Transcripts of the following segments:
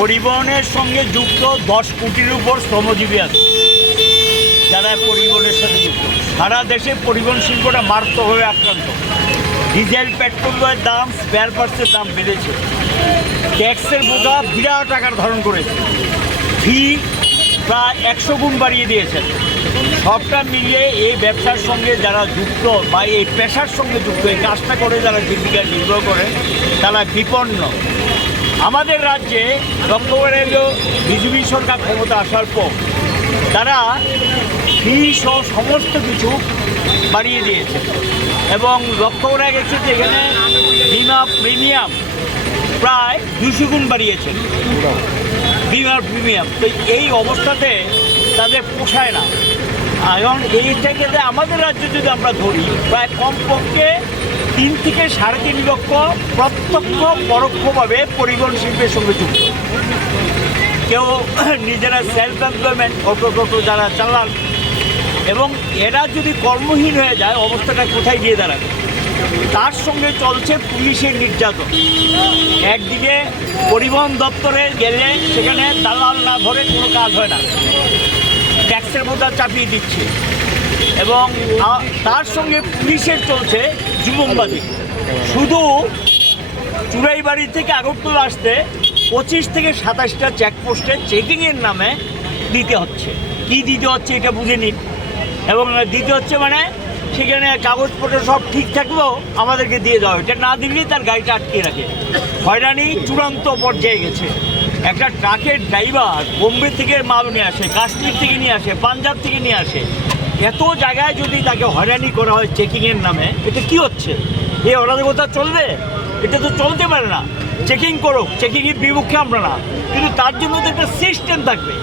পরিবহনের সঙ্গে যুক্ত দশ কোটির উপর শ্রমজীবী আছে যারা পরিবহনের সাথে যুক্ত সারা দেশে পরিবহন শিল্পটা মারাত্মকভাবে আক্রান্ত ডিজেল পেট্রোলের দাম স্পেয়ার পার্টসের দাম বেড়েছে ট্যাক্সের বোঝা বিরাট আকার ধারণ করেছে ফি প্রায় একশো গুণ বাড়িয়ে দিয়েছেন সবটা মিলিয়ে এই ব্যবসার সঙ্গে যারা যুক্ত বা এই পেশার সঙ্গে যুক্ত এই কাজটা করে যারা জীবিকা নির্ভর করে তারা বিপন্ন আমাদের রাজ্যে লক্ষ্যবান এলো বিজেপি সরকার ক্ষমতা আসার পর তারা ফি সহ সমস্ত কিছু বাড়িয়ে দিয়েছে এবং লক্ষ্য করা গেছে যে এখানে বিমা প্রিমিয়াম প্রায় দুশো গুণ বাড়িয়েছেন বিমার প্রিমিয়াম তো এই অবস্থাতে তাদের পোষায় না এবং এই থেকে আমাদের রাজ্য যদি আমরা ধরি প্রায় কমপক্ষে তিন থেকে সাড়ে তিন লক্ষ প্রত্যক্ষ পরোক্ষভাবে পরিবহন শিল্পের সঙ্গে যুক্ত কেউ নিজেরা সেলফ এমপ্লয়মেন্ট অটো টোটো যারা চালান এবং এরা যদি কর্মহীন হয়ে যায় অবস্থাটা কোথায় গিয়ে দাঁড়াবে তার সঙ্গে চলছে পুলিশের নির্যাতন একদিকে পরিবহন দপ্তরে গেলে সেখানে দালাল না ভরে কোনো কাজ হয় না ট্যাক্সের মধ্যে চাপিয়ে দিচ্ছে এবং তার সঙ্গে পুলিশের চলছে যুবকবাদী শুধু চুরাইবাড়ি থেকে আগরতলা আসতে পঁচিশ থেকে সাতাশটা চেকপোস্টে চেকিংয়ের নামে দিতে হচ্ছে কি দিতে হচ্ছে এটা বুঝে নিন এবং দিতে হচ্ছে মানে সেখানে কাগজপত্র সব ঠিক থাকলেও আমাদেরকে দিয়ে দেওয়া এটা না দিলেই তার গাড়িটা আটকে রাখে হয়রানি চূড়ান্ত পর্যায়ে গেছে একটা ট্রাকের ড্রাইভার বোম্বে থেকে মাল নিয়ে আসে কাশ্মীর থেকে নিয়ে আসে পাঞ্জাব থেকে নিয়ে আসে এত জায়গায় যদি তাকে হয়রানি করা হয় চেকিংয়ের নামে এটা কি হচ্ছে এ অরাজকতা চলবে এটা তো চলতে পারে না চেকিং করো চেকিংয়ের বিপক্ষে আমরা না কিন্তু তার জন্য তো একটা সিস্টেম থাকবে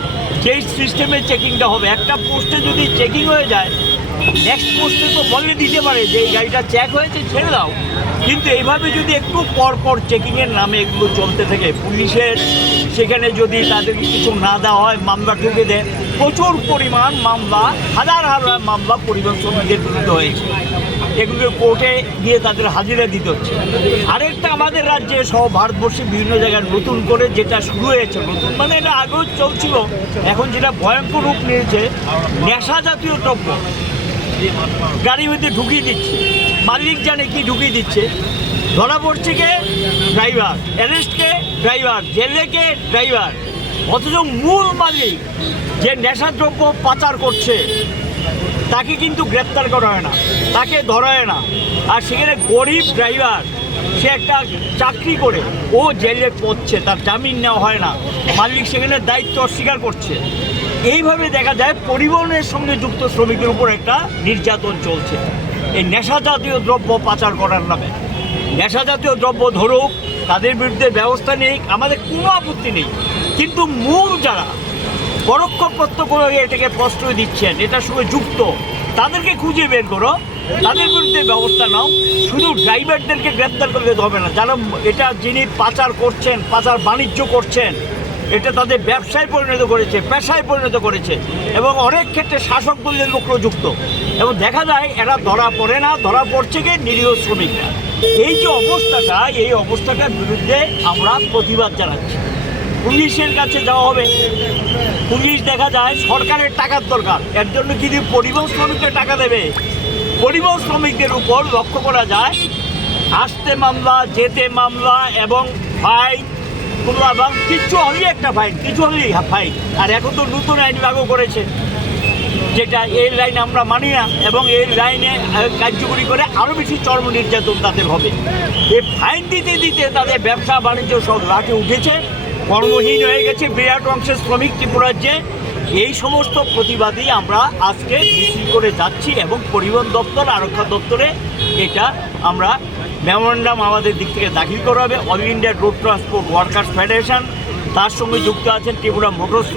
যেই সিস্টেমে চেকিংটা হবে একটা পোস্টে যদি চেকিং হয়ে যায় নেক্সট পোস্টে তো বলে দিতে পারে যে এই গাড়িটা চেক হয়েছে ছেড়ে দাও কিন্তু এইভাবে যদি একটু পর পর চেকিংয়ের নামে এগুলো চলতে থাকে পুলিশের সেখানে যদি তাদের কিছু না দেওয়া হয় মামলা ঢুকে দেয় প্রচুর পরিমাণ মামলা হাজার হাজার মামলা পরিবহন শ্রমিকদের বিরুদ্ধে হয়েছে এগুলো কোর্টে গিয়ে তাদের হাজিরা দিতে হচ্ছে আরেকটা আমাদের রাজ্যে সহ ভারতবর্ষে বিভিন্ন জায়গায় নতুন করে যেটা শুরু হয়েছে নতুন মানে এটা আগেও চলছিল এখন যেটা ভয়ঙ্কর রূপ নিয়েছে নেশা জাতীয় দ্রব্য গাড়ি হইতে ঢুকিয়ে দিচ্ছে মালিক জানে কি ঢুকিয়ে দিচ্ছে ধরা পড়ছে কে ড্রাইভার অ্যারেস্ট কে ড্রাইভার জেলে কে ড্রাইভার অথচ মূল মালিক যে নেশাদ্রব্য পাচার করছে তাকে কিন্তু গ্রেপ্তার করা হয় না তাকে ধরা হয় না আর সেখানে গরিব ড্রাইভার সে একটা চাকরি করে ও জেলে পড়ছে তার জামিন নেওয়া হয় না মালিক সেখানে দায়িত্ব অস্বীকার করছে এইভাবে দেখা যায় পরিবহনের সঙ্গে যুক্ত শ্রমিকের উপর একটা নির্যাতন চলছে এই নেশা জাতীয় দ্রব্য পাচার করার নামে নেশা জাতীয় দ্রব্য ধরুক তাদের বিরুদ্ধে ব্যবস্থা নেই আমাদের কোনো আপত্তি নেই কিন্তু মূল যারা পরোক্ষ প্রত্যক্ষ এটাকে প্রশ্রয় দিচ্ছেন এটার সঙ্গে যুক্ত তাদেরকে খুঁজে বের করো তাদের বিরুদ্ধে ব্যবস্থা নাও শুধু ড্রাইভারদেরকে গ্রেপ্তার করলে হবে না যারা এটা যিনি পাচার করছেন পাচার বাণিজ্য করছেন এটা তাদের ব্যবসায় পরিণত করেছে পেশায় পরিণত করেছে এবং অনেক ক্ষেত্রে শাসক দলের লোকরা যুক্ত এবং দেখা যায় এরা ধরা পড়ে না ধরা পড়ছে কি নিরীহ শ্রমিকরা এই যে অবস্থাটা এই অবস্থাটার বিরুদ্ধে আমরা প্রতিবাদ জানাচ্ছি পুলিশের কাছে যাওয়া হবে পুলিশ দেখা যায় সরকারের টাকার দরকার এর জন্য কিন্তু পরিবহন শ্রমিকদের টাকা দেবে পরিবহন শ্রমিকদের উপর লক্ষ্য করা যায় আসতে মামলা যেতে মামলা এবং ফাইন কোনো এবং কিছু হলেই একটা ফাইন কিছু হলেই ফাইন আর এখন তো নতুন আইন লাগু করেছে যেটা এই লাইন আমরা মানি না এবং এই লাইনে কার্যকরী করে আরও বেশি চর্ম নির্যাতন তাদের হবে এই ফাইন দিতে দিতে তাদের ব্যবসা বাণিজ্য সব লাঠে উঠেছে কর্মহীন হয়ে গেছে বিরাট অংশের শ্রমিক ত্রিপুরাজ্যে এই সমস্ত প্রতিবাদই আমরা আজকে মিছিল করে যাচ্ছি এবং পরিবহন দপ্তর আরক্ষা দপ্তরে এটা আমরা মেমোরান্ডাম আমাদের দিক থেকে দাখিল করা হবে all India road transport workers federation তার সঙ্গে যুক্ত আছেন ত্রিপুরা মোটর